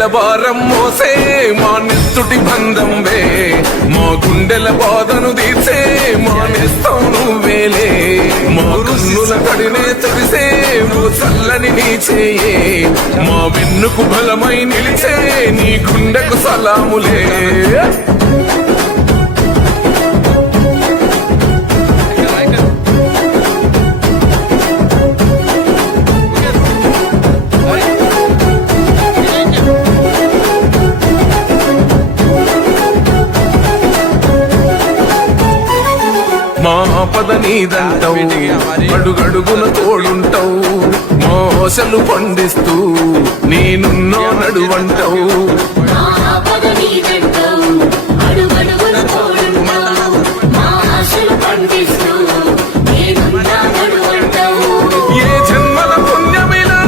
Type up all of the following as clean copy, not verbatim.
గుండెల భారం మోసే మా నెత్తుటి బంధంవే మా గుండెల బాధను తీర్చే మా నేస్తం నువ్వేలే మా కన్నుల కడినే తడిసే ఓ చల్లని నీ చేయే మా వెన్నుకు బలమై నిలిచే నీ గుండెకు సలాములే మా పద నీదంటావు అడుగడుగున తోడుంటావు మోసలు పండిస్తూ నేనున్నో నడువంటావు ఏ జన్మల పుణ్యమిలా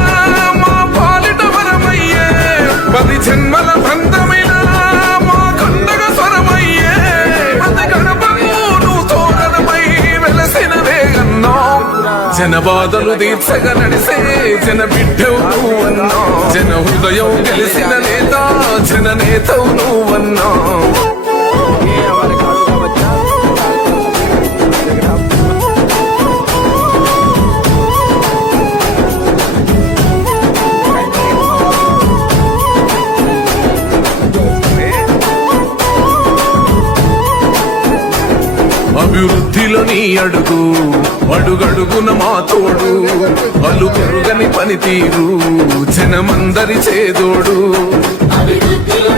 మా పాలిట వరమయ్యే 10 జన్మల బంధమిలా మా కండగ స్వరమయ్యే ప్రతి గణపము నువ్వు తోరణమై వెలసినవే అన్నా జన బాధలు తీర్చగా నడిసే జన బిడ్డవు నువ్వన్నా జన హృదయం గెలిసిన నేత జన నేతవు నువ్వన్నా అభివృద్ధిలో నీ అడుగు అడుగడుగున మా తోడు అలు పెరుగని పనితీరు జనమందరి చేదోడు అభివృద్ధిలో